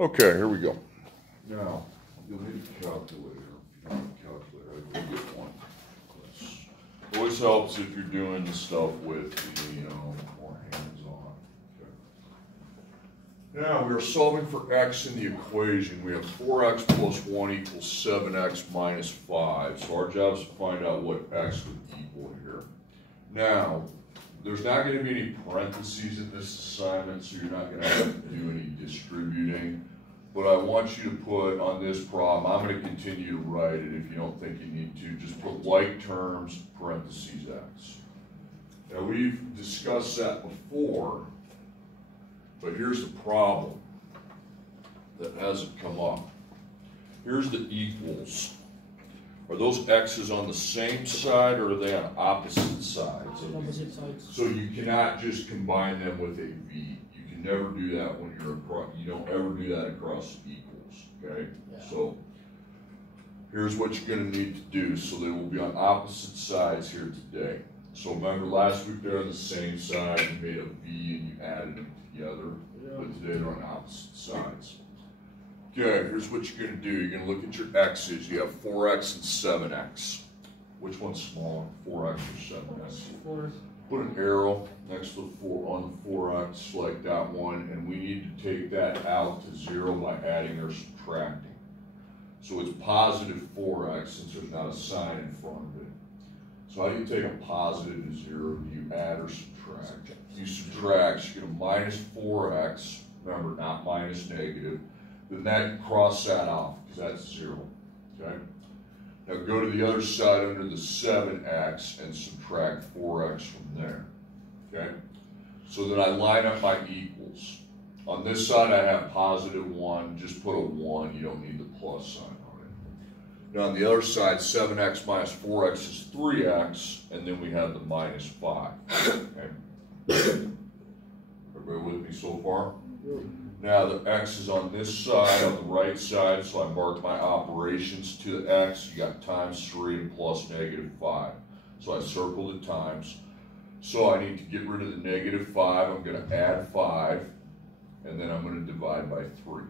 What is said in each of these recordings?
Okay, here we go. Now, you'll need a calculator. If you don't have a calculator, I can get one. It always helps if you're doing the stuff with the, more hands-on. Okay. Now, we are solving for x in the equation. We have 4x plus 1 equals 7x minus 5. So our job is to find out what x would equal here. Now, there's not going to be any parentheses in this assignment, so you're not going to have to do any distributing. But I want you to put on this problem, I'm going to continue to write it if you don't think you need to, just put like terms, parentheses x. Now we've discussed that before, but here's the problem that hasn't come up. Here's the equals. Are those x's on the same side or are they on opposite sides? On opposite sides. So you cannot just combine them with a v. You can never do that when you're across. You don't ever do that across equals. Okay. Yeah. So here's what you're going to need to do. So they will be on opposite sides here today. So remember last week they're on the same side. You made a v and you added them together. Yeah. But today they're on opposite sides. Okay, here's what you're going to do. You're going to look at your x's. You have 4x and 7x. Which one's smaller, 4x or 7x? 4. Put an arrow next to the 4 on the 4x like that one, and we need to take that out to 0 by adding or subtracting. So it's positive 4x since there's not a sign in front of it. So how do you take a positive to 0? Do you add or subtract? You subtract, you get a minus 4x. Remember, not minus negative. Then that cross that off, because that's 0, okay? Now go to the other side under the 7x and subtract 4x from there, okay? So then I line up my equals. On this side I have positive 1, just put a 1, you don't need the plus sign on it. Now on the other side, 7x minus 4x is 3x, and then we have the minus 5, okay? Everybody with me so far? Now the x is on this side, on the right side, so I mark my operations to the x. You got times 3 and plus negative 5. So I circle the times. So I need to get rid of the negative 5. I'm going to add 5, and then I'm going to divide by 3.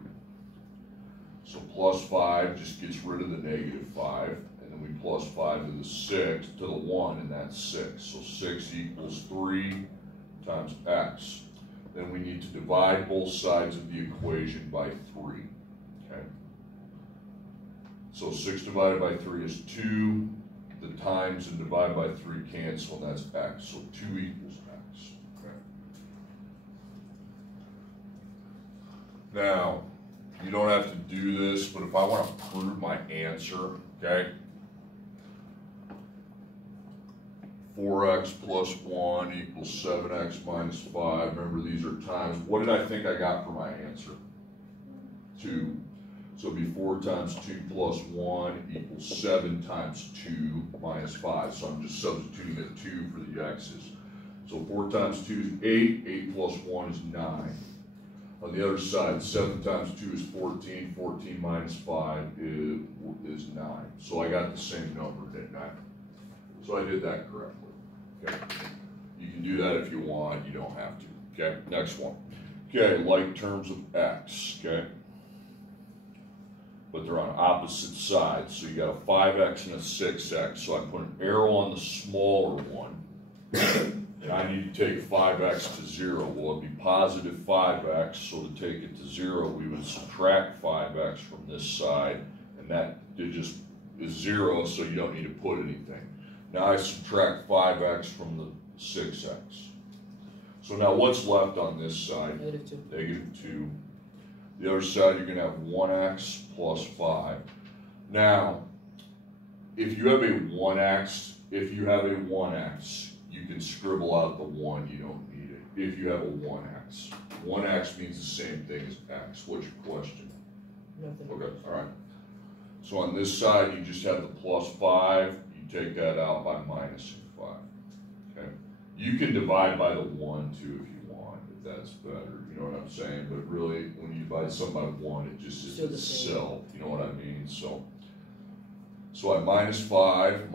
So plus 5 just gets rid of the negative 5, and then we plus 5 to the 6, to the 1, and that's 6. So 6 equals 3 times x. Then we need to divide both sides of the equation by 3, okay? So 6 divided by 3 is 2. The times and divide by 3 cancel, and that's x. So 2 equals x, okay? Now, you don't have to do this, but if I want to prove my answer, okay? 4x plus 1 equals 7x minus 5. Remember, these are times. What did I think I got for my answer? 2. So it'd be 4 times 2 plus 1 equals 7 times 2 minus 5. So I'm just substituting a 2 for the x's. So 4 times 2 is 8. 8 plus 1 is 9. On the other side, 7 times 2 is 14. 14 minus 5 is 9. So I got the same number, didn't I? So I did that correctly. Okay. You can do that if you want, you don't have to. Okay, next one. Okay, like terms of x, okay? But they're on opposite sides. So you got a 5x and a 6x. So I put an arrow on the smaller one. And I need to take 5x to 0. Well, it'd be positive 5x. So to take it to 0, we would subtract 5x from this side. And that just is 0, so you don't need to put anything. Now I subtract 5x from the 6x. So now what's left on this side? Negative 2. Negative 2. The other side you're going to have 1x plus 5. Now, if you have a 1x, you can scribble out the 1, you don't need it. If you have a 1x. 1x means the same thing as x. What's your question? Nothing. Okay, all right. So on this side you just have the plus 5. Take that out by minus 5, okay? You can divide by the 1 too if you want, if that's better, you know what I'm saying? But really, when you divide something by 1, it just is itself, you know what I mean? So I minus 5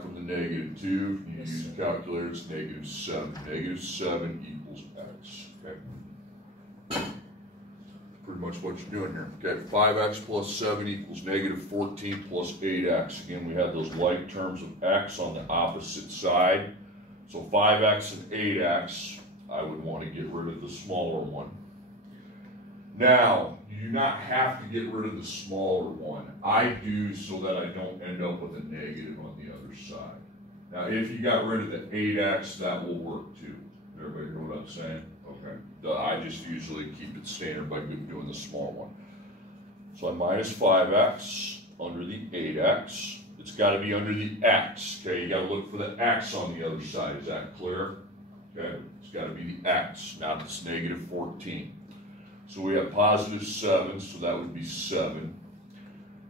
from the negative 2, you use a calculator, it's negative 7. Negative 7 equals x, okay? pretty much what you're doing here. Okay, 5x plus 7 equals negative 14 plus 8x. Again, we have those like terms of x on the opposite side. So 5x and 8x, I would want to get rid of the smaller one. Now, you do not have to get rid of the smaller one. I do so that I don't end up with a negative on the other side. Now, if you got rid of the 8x, that will work too. Everybody know what I'm saying? Okay. I just usually keep it standard by doing the small one. So I minus 5x under the 8x. It's got to be under the x. Okay, you got to look for the x on the other side. Is that clear? Okay, it's got to be the x, not this negative 14. So we have positive 7, so that would be 7.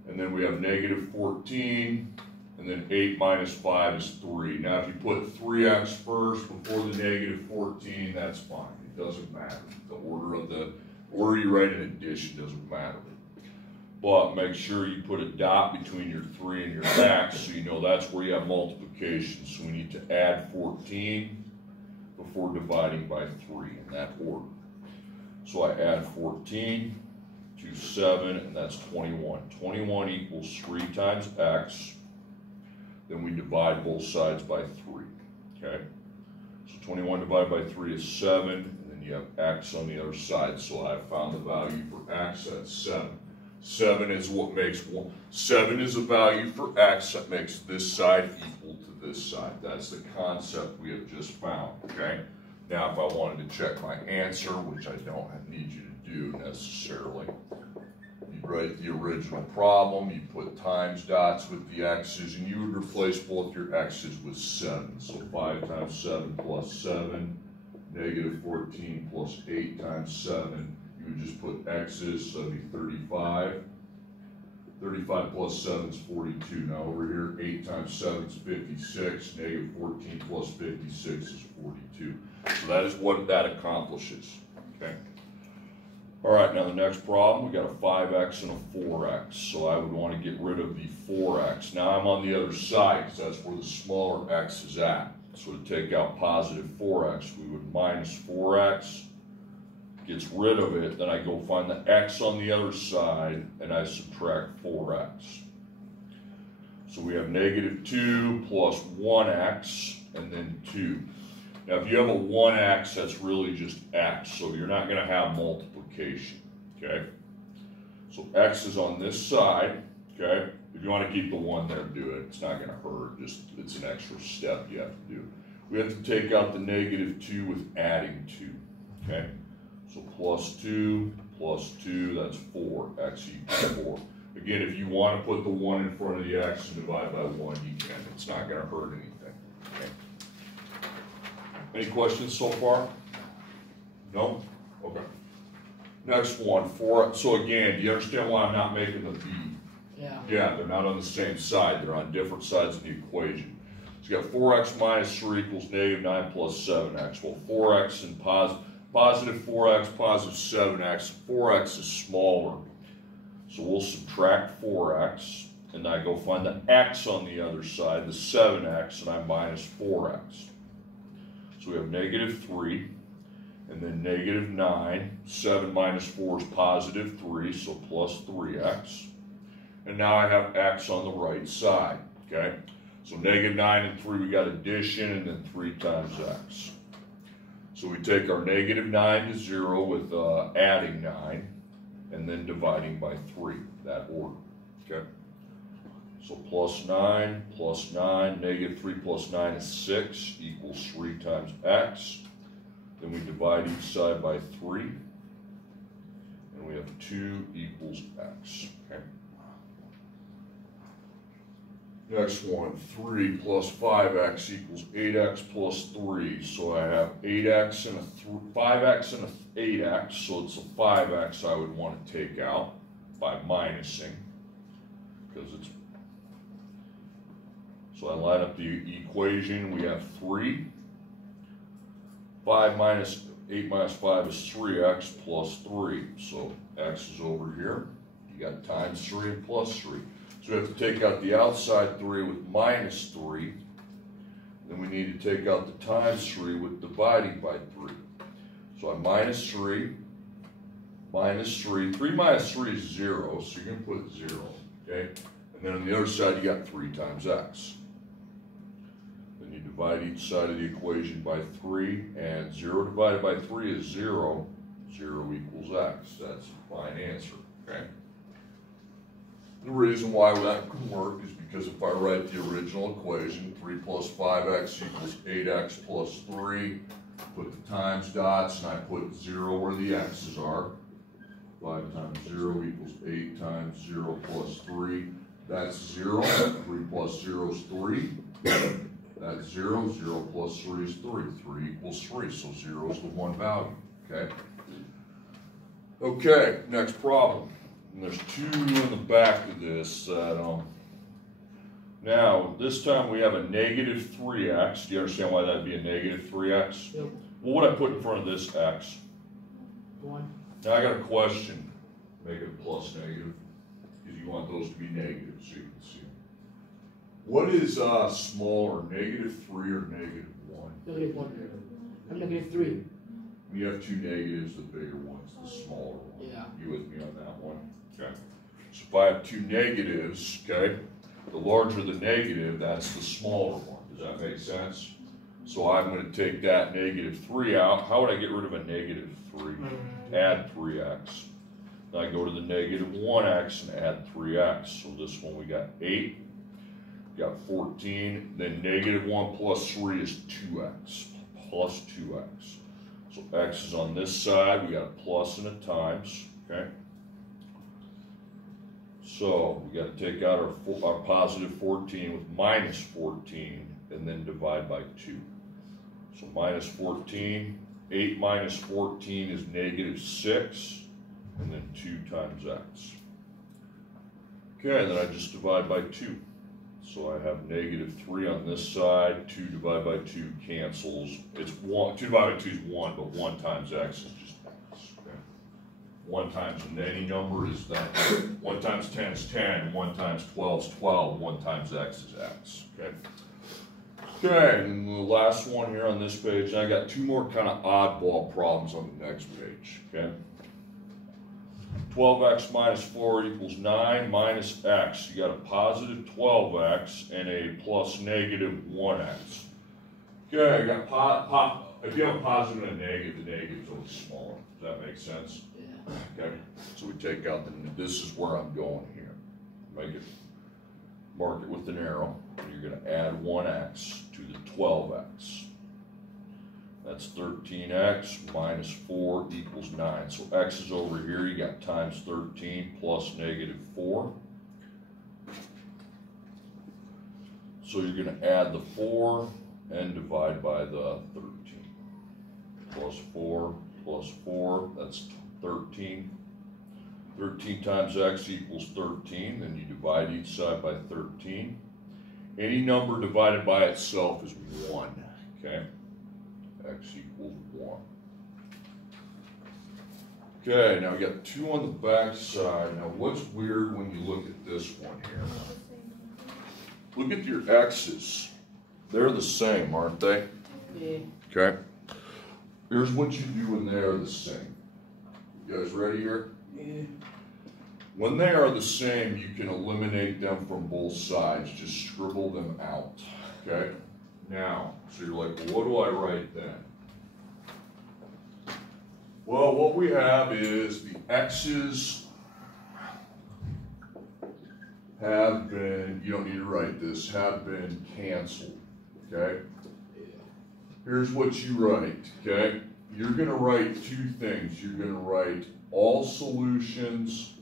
And then we have negative 14, and then 8 minus 5 is 3. Now if you put 3x first before the negative 14, that's fine. It doesn't matter. The order you write in addition doesn't matter. But make sure you put a dot between your 3 and your x so you know that's where you have multiplication. So we need to add 14 before dividing by 3 in that order. So I add 14 to 7, and that's 21. 21 equals 3 times x. Then we divide both sides by 3. Okay? So 21 divided by 3 is 7, and then you have x on the other side. So I found the value for x at 7. 7 is what makes 1. 7 is a value for x that makes this side equal to this side. That's the concept we have just found. Okay? Now, if I wanted to check my answer, which I don't need you to do necessarily, you'd write the original problem, you'd put times dots with the x's, and you would replace both your x's with 7. So 5 times 7 plus 7, negative 14 plus 8 times 7. You would just put x's, so that'd be 35. 35 plus 7 is 42. Now over here, 8 times 7 is 56. Negative 14 plus 56 is 42. So that is what that accomplishes. Okay. All right, now the next problem, we got a 5x and a 4x. So I would want to get rid of the 4x. Now I'm on the other side because that's where the smaller x is at. So to take out positive 4x, we would minus 4x. Gets rid of it, then I go find the x on the other side, and I subtract 4x. So we have negative 2 plus 1x, and then 2. Now if you have a 1x, that's really just x, so you're not going to have multiplication, okay? So x is on this side, okay? If you want to keep the 1 there, do it. It's not going to hurt, just it's an extra step you have to do. We have to take out the negative 2 with adding 2, okay? So plus 2, that's 4. X equals 4. Again, if you want to put the 1 in front of the x and divide by 1, you can. It's not going to hurt anything. Okay. Any questions so far? No? Okay. Next one, 4. So again, do you understand why I'm not making the b? Yeah. Yeah, they're not on the same side. They're on different sides of the equation. So you got 4x minus 3 equals negative 9 plus 7x. Well, 4x and positive 4x, positive 7x. 4x is smaller. So we'll subtract 4x, and I go find the x on the other side, the 7x, and I minus 4x. So we have negative 3, and then negative 9. 7 minus 4 is positive 3, so plus 3x. And now I have x on the right side, okay? So negative 9 and 3, we got addition, and then 3 times x. So we take our negative 9 to 0 with adding 9, and then dividing by 3, that order, okay? So plus 9, negative 3 plus 9 is 6, equals 3 times x. Then we divide each side by 3, and we have 2 equals x, okay? Next one, 3 plus 5x equals 8x plus 3. So I have 8x and 5x and 8x, so it's a 5x I would want to take out by minusing, because it's, so I line up the equation, we have 3. 8 minus 5 is 3x plus 3. So x is over here. You got times 3 and plus 3. So we have to take out the outside 3 with minus 3. Then we need to take out the times 3 with dividing by 3. So I minus 3, minus 3. 3 minus 3 is 0, so you're going to put 0, okay? And then on the other side, you got 3 times x. Then you divide each side of the equation by 3, and 0 divided by 3 is 0. 0 equals x. That's a fine answer, okay? The reason why that can work is because if I write the original equation, 3 plus 5x equals 8x plus 3, put the times dots, and I put 0 where the x's are. 5 times 0 equals 8 times 0 plus 3. That's 0. 3 plus 0 is 3. That's 0. 0 plus 3 is 3. 3 equals 3, so 0 is the one value, okay? Okay, next problem. And there's 2 in the back of this that, now, this time we have a negative 3x. Do you understand why that'd be a negative 3x? Yep. Well, what I put in front of this x? 1. Now I got a question. Make it plus negative, because you want those to be negative so you can see them. What is smaller, negative 3 or negative 1? Negative 1. I'm negative 3. You have 2 negatives, the bigger one's the smaller one. Yeah. You with me on that one? Okay. So if I have 2 negatives, okay, the larger the negative, that's the smaller one. Does that make sense? So I'm going to take that negative 3 out. How would I get rid of a negative 3? Add 3x. Then I go to the negative 1x and add 3x. So this one we got 8, we got 14, then negative 1 plus 3 is 2x, plus 2x. So x is on this side, we got a plus and a times, okay? So we got to take out our positive 14 with minus 14 and then divide by 2. So minus 14, 8 minus 14 is negative 6, and then 2 times x. Okay, and then I just divide by 2. So I have negative 3 on this side, 2 divided by 2 cancels. It's 1, 2 divided by 2 is 1, but 1 times x is just x. Okay? 1 times any number is that. 1 times 10 is 10, 1 times 12 is 12, 1 times x is x. Okay? Okay, and the last one here on this page, I got 2 more kind of oddball problems on the next page. Okay? 12x minus 4 equals 9 minus x. You got a positive 12x and a plus negative 1x. Okay, I got if you have a positive and a negative, the negative is always smaller. Does that make sense? Yeah. Okay, so we take out this is where I'm going here. Mark it with an arrow. You're going to add 1x to the 12x. That's 13x minus 4 equals 9. So x is over here. You got times 13 plus negative 4. So you're going to add the 4 and divide by the 13. Plus 4 plus 4, that's 13. 13 times x equals 13. Then you divide each side by 13. Any number divided by itself is 1. Okay? X equals 1. Okay, now we got 2 on the back side. Now what's weird when you look at this one here? Look at your x's. They're the same, aren't they? Yeah. Okay. Here's what you do when they are the same. You guys ready here? Yeah. When they are the same, you can eliminate them from both sides. Just scribble them out. Okay? Now, so you're like, well, what do I write then? Well, what we have is the x's have been, you don't need to write this, have been canceled, okay? Here's what you write, okay? You're going to write 2 things. You're going to write all solutions,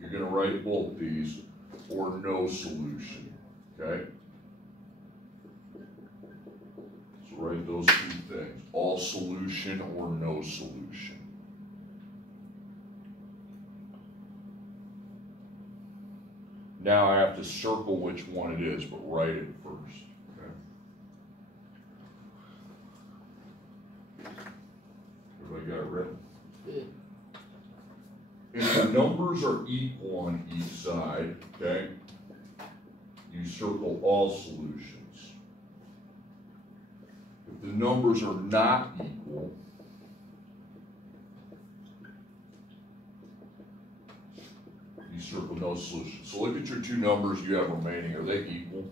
you're going to write both these, or no solution, okay? Write those 2 things, all solution or no solution. Now I have to circle which one it is, but write it first. Okay. Everybody got it written? Yeah. If the numbers are equal on each side, okay, you circle all solutions. If the numbers are not equal, you circle no solution. So look at your two numbers you have remaining. Are they equal?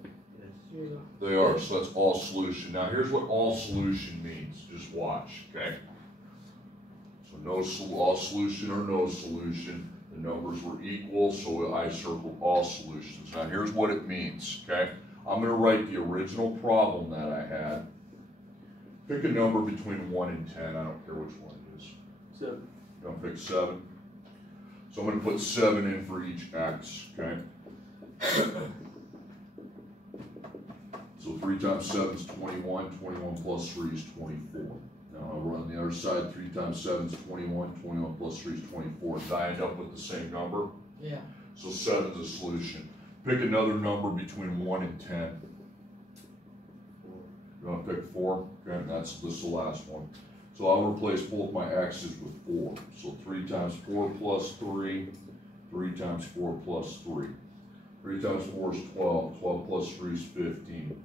Here you go. They are, so that's all solution. Now here's what all solution means. Just watch, okay? So all solution or no solution. The numbers were equal, so I circled all solutions. Now here's what it means, okay? I'm going to write the original problem that I had. Pick a number between 1 and 10. I don't care which one it is. 7. You want to pick 7? So I'm going to put 7 in for each x, okay? So 3 times 7 is 21. 21 plus 3 is 24. Now I'll run the other side. 3 times 7 is 21. 21 plus 3 is 24. Did I end up with the same number? Yeah. So 7 is a solution. Pick another number between 1 and 10. You want to pick 4? Okay, this is the last one. So I'll replace both my x's with 4. So 3 times 4 plus 3. 3 times 4 plus 3. 3 times 4 is 12. 12 plus 3 is 15.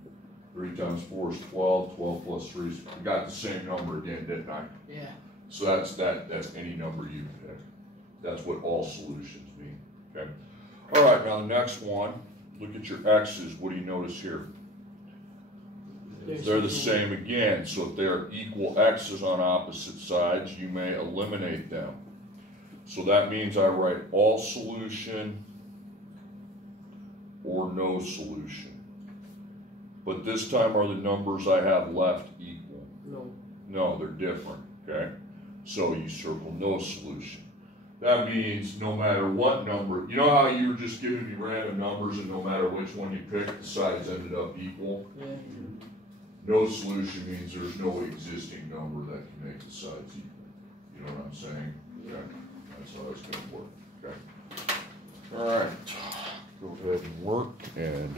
3 times 4 is 12. 12 plus 3 is... I got the same number again, didn't I? Yeah. So that's any number you pick. That's what all solutions mean, okay? All right, now the next one, look at your x's. What do you notice here? They're the same again. So if they're equal x's on opposite sides, you may eliminate them. So that means I write all solution or no solution. But this time, are the numbers I have left equal? No. No, they're different, okay? So you circle no solution. That means no matter what number, you know how you were just giving me random numbers and no matter which one you picked, the sides ended up equal? Yeah. No solution means there's no existing number that can make the sides equal. You know what I'm saying? Okay. That's how it's going to work, okay? All right. Go ahead and work and...